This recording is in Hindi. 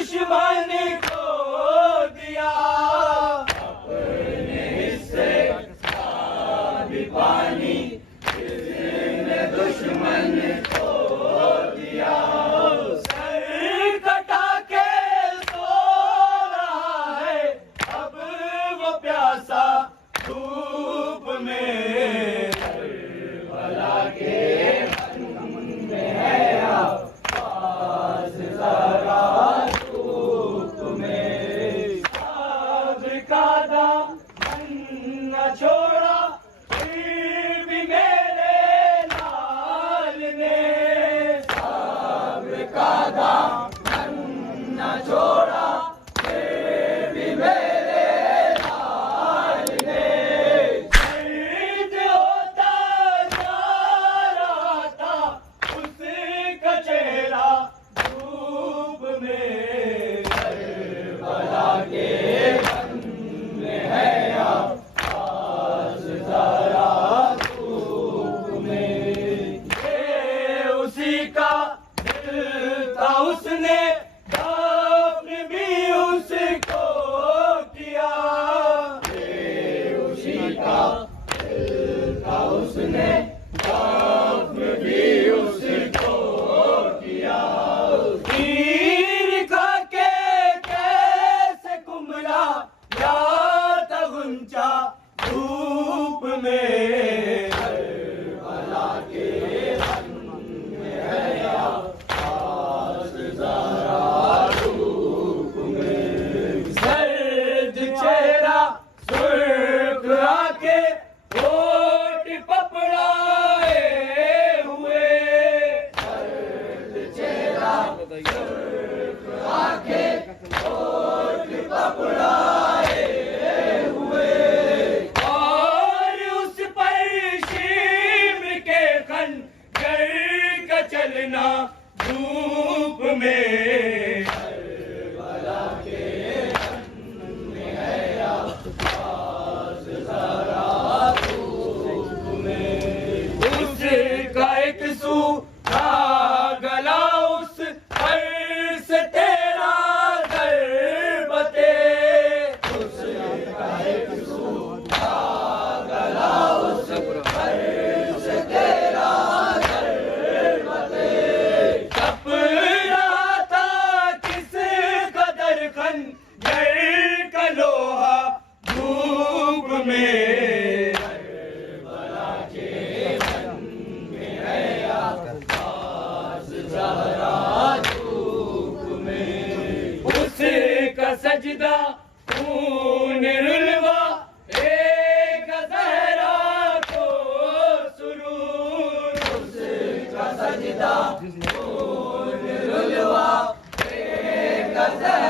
दुश्मन को दिया, अपने हिस्से का भी पानी इसने दुश्मन को दिया। सर कटा के सो रहा है अब वो प्यासा धूप में, करबला के मन में है आवाज़ ज़रा धूप में। साब्र का दामन न छोड़ा फिर भी मेरे लाल ने, साब्र का दामन न छोड़ा फिर भी मेरे लाल ने। दर्द होता जा रहा था उसका चेहरा धूप में, करबला के मन में है आवाज़ ज़रा धूप में। ये उसी का दिल था उसने दफन भी उसको किया, ये उसी का दिल था उसने दफन भी उसको किया। तीर खा के कैसे कुम्हला जाता गुंचा धूप में, करबला के मन में है आवाज़ ज़रा धूप में। सर्द चेहरा सुर्ख आके होठ पपड़ाए हुए, सर्द चेहरा सुर्ख आके होठ पपड़ाए हुए। और उस पर शिमर के खंजर का चलना धूप में, करबला के मन में है आवाज़ ज़रा धूप में। उसका एक सूखा गला उस पर से तेरा दरबते, उसका एक सूखा गला उस पर से तेरा दरबते। तप रहा था किस कदर खंजर का लोहा धूप में, करबला के मन में है आवाज़ ज़रा धूप में। उसका सजदा खून रुलवा एक ज़हरा को सुरूर, उसका सजदा खून रुलवा एक ज़हरा